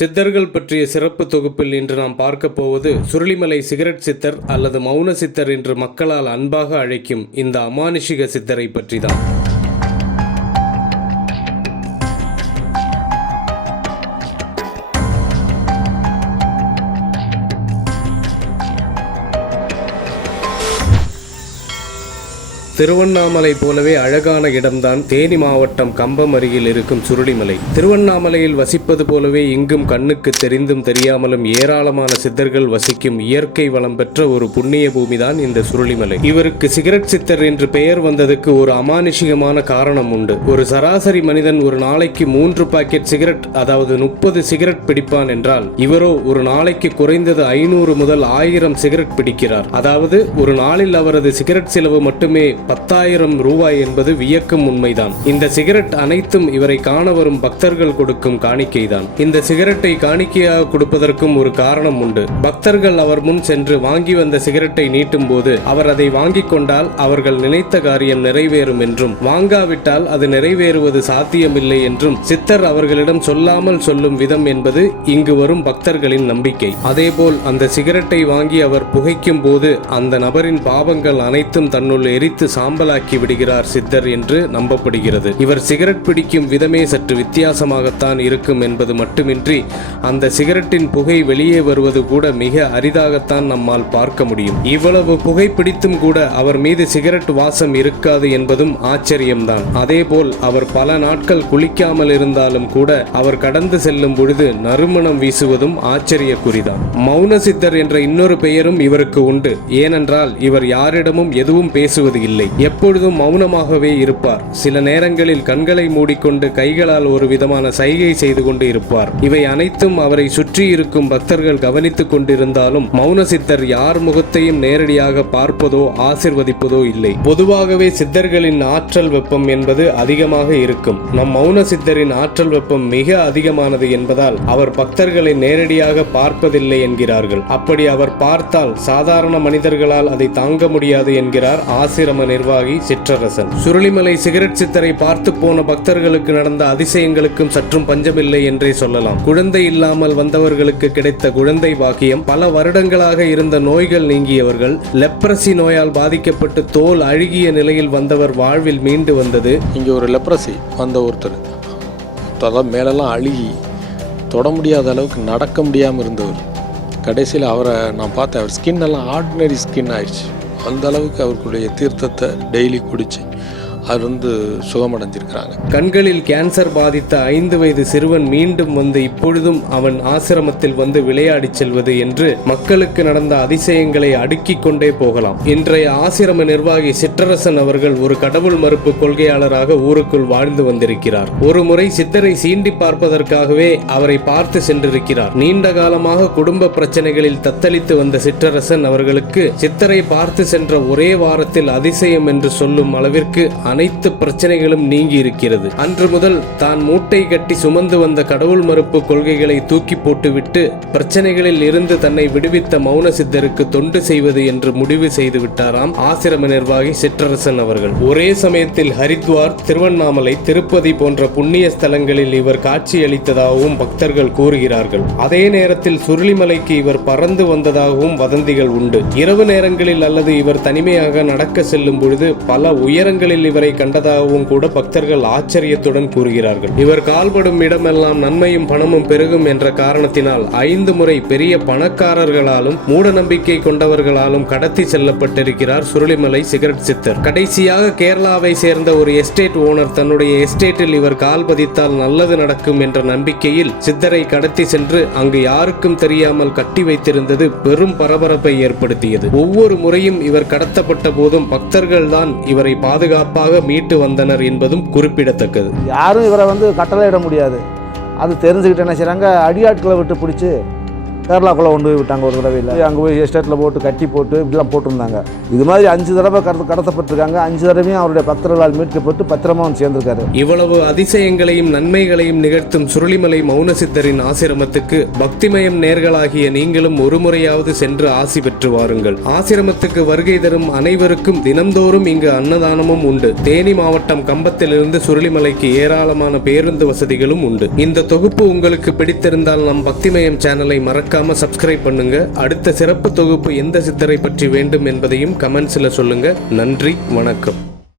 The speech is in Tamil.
சித்தர்கள் பற்றிய சிறப்பு தொகுப்பில் இன்று நாம் பார்க்க போவது சுருளிமலை சிகரெட் சித்தர் அல்லது மௌன சித்தர் என்று மக்களால் அன்பாக அழைக்கும் இந்த அமானுஷிக சித்தரை பற்றிதான். திருவண்ணாமலை போலவே அழகான இடம்தான் தேனி மாவட்டம் கம்பம் அருகில் இருக்கும் சுருளிமலை. திருவண்ணாமலையில் வசிப்பது போலவே இங்கும் கண்ணுக்கு தெரிந்தும் தெரியாமலும் ஏராளமான சித்தர்கள் வசிக்கும் இயற்கை வளம் பெற்ற ஒரு புண்ணிய பூமிதான் இந்த சுருளிமலை. இவருக்கு சிகரெட் சித்தர் என்று பெயர் வந்ததுக்கு ஒரு அமானுஷிகமான காரணம் உண்டு. ஒரு சராசரி மனிதன் ஒரு நாளைக்கு மூன்று பாக்கெட் சிகரெட் அதாவது முப்பது சிகரெட் பிடிப்பான் என்றால் இவரோ ஒரு நாளைக்கு குறைந்தது ஐநூறு முதல் ஆயிரம் சிகரெட் பிடிக்கிறார். அதாவது ஒரு நாளில் அவரது சிகரெட் செலவு மட்டுமே பத்தாயிரம் ரூபாய் என்பது வியக்கும் உண்மைதான். இந்த சிகரெட் அனைத்தும் இவரை காண வரும் பக்தர்கள் கொடுக்கும் காணிக்கைதான். இந்த சிகரெட்டை காணிக்கையாக கொடுப்பதற்கும் ஒரு காரணம் உண்டு. பக்தர்கள் அவர் முன் சென்று வாங்கி வந்த சிகரெட்டை நீட்டும் போது அவர் அதை வாங்கிக் கொண்டால் அவர்கள் நினைத்த காரியம் நிறைவேறும் என்றும் வாங்காவிட்டால் அது நிறைவேறுவது சாத்தியமில்லை என்றும் சித்தர் அவர்களிடம் சொல்லாமல் சொல்லும் விதம் என்பது இங்கு வரும் பக்தர்களின் நம்பிக்கை. அதேபோல் அந்த சிகரெட்டை வாங்கி அவர் புகைக்கும் போது அந்த நபரின் பாவங்கள் அனைத்தும் தன்னுள் எரித்து சாம்பலாக்கி விடுகிறார் சித்தர் என்று நம்பப்படுகிறது. இவர் சிகரெட் பிடிக்கும் விதமே சற்று வித்தியாசமாகத்தான் இருக்கும் என்பது மட்டுமின்றி அந்த சிகரெட்டின் புகை வெளியே வருவது கூட மிக அரிதாகத்தான் நம்மால் பார்க்க முடியும். இவ்வளவு புகை பிடித்தும் கூட அவர் மீது சிகரெட் வாசம் இருக்காது என்பதும் ஆச்சரியம்தான். அதேபோல் அவர் பல நாட்கள் குளிக்காமல் இருந்தாலும் கூட அவர் கடந்து செல்லும் பொழுது நறுமணம் வீசுவதும் ஆச்சரியக்குறிதான். மௌன சித்தர் என்ற இன்னொரு பெயரும் இவருக்கு உண்டு. ஏனென்றால் இவர் யாரிடமும் எதுவும் பேசுவது இல்லை. எப்பொழுதும் மௌனமாகவே இருப்பார். சில நேரங்களில் கண்களை மூடிக்கொண்டு கைகளால் ஒரு விதமான சைகை செய்து கொண்டு இருப்பார். இவை அனைத்தும் அவரை சுற்றி இருக்கும் பக்தர்கள் கவனித்துக் கொண்டிருந்தாலும் மௌன சித்தர் யார் முகத்தையும் நேரடியாக பார்ப்பதோ ஆசிர்வதிப்பதோ இல்லை. பொதுவாகவே சித்தர்களின் ஆற்றல் வெப்பம் என்பது அதிகமாக இருக்கும். நம் மௌன சித்தரின் ஆற்றல் வெப்பம் மிக அதிகமானது என்பதால் அவர் பக்தர்களை நேரடியாக பார்ப்பதில்லை என்கிறார்கள். அப்படி அவர் பார்த்தால் சாதாரண மனிதர்களால் அதை தாங்க முடியாது என்கிறார் ஆசிரம நிர்வாகி சிற்றரசன். சுருளிமலை சிகரெட் சித்தரை பார்த்து போன பக்தர்களுக்கு நடந்த அதிசயங்களுக்கும் சற்றும் பஞ்சமில்லை என்றே சொல்லலாம். குழந்தை இல்லாமல் வந்தவர்களுக்கு கிடைத்த குழந்தை பாக்கியம் பல வருடங்களாக இருந்த நோய்கள் நீங்கியவர்கள் லெப்ரசி நோயால் பாதிக்கப்பட்டு தோல் அழுகிய நிலையில் வந்தவர் வாழ்வில் மீண்டு வந்தது. இங்கே ஒரு லெப்ரசி வந்த ஒருத்தர். அதான் மேலெல்லாம் அழுகி தொட முடியாத அளவுக்கு நடக்க முடியாமல் இருந்தவர். கடைசியில் அவரை நான் பார்த்தேன். அவர் ஸ்கின் எல்லாம் ஆர்டினரி ஸ்கின் ஆயிடுச்சு. அந்த அளவுக்கு அவர்களுடைய தீர்த்தத்தை டெய்லி குடிச்சு அது வந்து சுகமடைஞ்சிருக்கிறாங்க கண்களில் கேன்சர் பாதித்த ஐந்து வயது சிறுவன் மீண்டும் வந்து இப்பொழுதும் அவன் ஆசிரமத்தில் வந்து விளையாடிச் செல்வது என்று மக்களுக்கு நடந்த அதிசயங்களை அடுக்கிக் கொண்டே போகலாம். இன்றைய ஆசிரம நிர்வாகி சிற்றரசன் அவர்கள் ஒரு கடவுள் மறுப்பு கொள்கையாளராக ஊருக்குள் வாழ்ந்து வந்திருக்கிறார். ஒரு முறை சித்தரை சீண்டி பார்ப்பதற்காகவே அவரை பார்த்து சென்றிருக்கிறார். நீண்ட காலமாக குடும்ப பிரச்சனைகளில் தத்தளித்து வந்த சிற்றரசன் அவர்களுக்கு சித்தரை பார்த்து சென்ற ஒரே வாரத்தில் அதிசயம் என்று சொல்லும் அளவிற்கு அனைத்து பிரச்சனைகளும் நீங்கி இருக்கிறது. அன்று முதல் தான் மூட்டை கட்டி சுமந்து வந்த கடவுள் மறுப்பு கொள்கைகளை தூக்கி போட்டுவிட்டு பிரச்சனைகளில் இருந்து தன்னை விடுவித்த மௌன சித்தருக்கு தொண்டு செய்வது என்று முடிவு செய்து விட்டாராம் ஆசிரம நிர்வாகி சிற்றரசன் அவர்கள். ஒரே சமயத்தில் ஹரித்வார் திருவண்ணாமலை திருப்பதி போன்ற புண்ணிய ஸ்தலங்களில் இவர் காட்சியளித்ததாகவும் பக்தர்கள் கூறுகிறார்கள். அதே நேரத்தில் சுருளிமலைக்கு இவர் பறந்து வந்ததாகவும் வதந்திகள் உண்டு. இரவு நேரங்களில் அல்லது இவர் தனிமையாக நடக்க செல்லும் பொழுது பல உயரங்களில் இவர் கண்டதாகவும் கூட பக்தர்கள் ஆச்சரியத்துடன் கூறுகிறார்கள். இவர் கால்படும் இடமெல்லாம் நன்மையும் பணமும் பெருகும் என்ற காரணத்தினால் ஐந்து முறை பெரிய பணக்காரர்களாலும் மூட நம்பிக்கை கொண்டவர்களாலும் கடத்தி செல்லப்பட்டிருக்கிறார் சுருளிமலை சிகரெட் சித்தர். கடைசியாக கேரளாவை சேர்ந்த ஒரு எஸ்டேட் ஓனர் தன்னுடைய எஸ்டேட்டில் இவர் கால் பதித்தால் நல்லது நடக்கும் என்ற நம்பிக்கையில் சித்தரை கடத்தி சென்று அங்கு யாருக்கும் தெரியாமல் கட்டி வைத்திருந்தது பெரும் பரபரப்பை ஏற்படுத்தியது. ஒவ்வொரு முறையும் இவர் கடத்தப்பட்ட போதும் பக்தர்கள் தான் இவரை பாதுகாப்பாக மீட்டு வந்தனர் என்பதும் குறிப்பிடத்தக்கது. யாரும் இவரை வந்து கட்டளையிட முடியாது. அது தெரிஞ்சுக்கிட்டு என்ன செய்கிறாங்க அடியாட்களை விட்டு பிடிச்சி கேரளாக்குள்ளே கொண்டு போய் விட்டாங்க ஒரு தடவையில். அங்கே போய் எஸ்டேட்டில் போட்டு கட்டி போட்டு இப்படிலாம் போட்டிருந்தாங்க. இது மாதிரி அஞ்சு தடவை கடத்த கடத்தப்பட்டிருக்காங்க. அஞ்சு தடவையும் அவருடைய பக்தர்களால் மீட்கப்பட்டு பத்திரமா வந்து சேர்ந்திருக்காரு. இவ்வளவு அதிசயங்களையும் நன்மைகளையும் நிகழ்த்தும் சுருளிமலை மௌன சித்தரின் ஆசிரமத்துக்கு பக்திமயம் நேர்களாகிய நீங்களும் ஒரு முறையாவது சென்று ஆசி பெற்று வாருங்கள். ஆசிரமத்துக்கு வருகை தரும் அனைவருக்கும் தினம்தோறும் இங்கு அன்னதானமும் உண்டு. தேனி மாவட்டம் கம்பத்திலிருந்து சுருளிமலைக்கு ஏராளமான பேருந்து வசதிகளும் உண்டு. இந்த தொகுப்பு உங்களுக்கு பிடித்திருந்தால் நம் பக்திமயம் சேனலை மறக்காமல் சப்ஸ்கிரைப் பண்ணுங்க. அடுத்த சிறப்பு தொகுப்பு எந்த சித்தரை பற்றி வேண்டும் என்பதையும் கமெண்ட்ஸில் சொல்லுங்க. நன்றி வணக்கம்.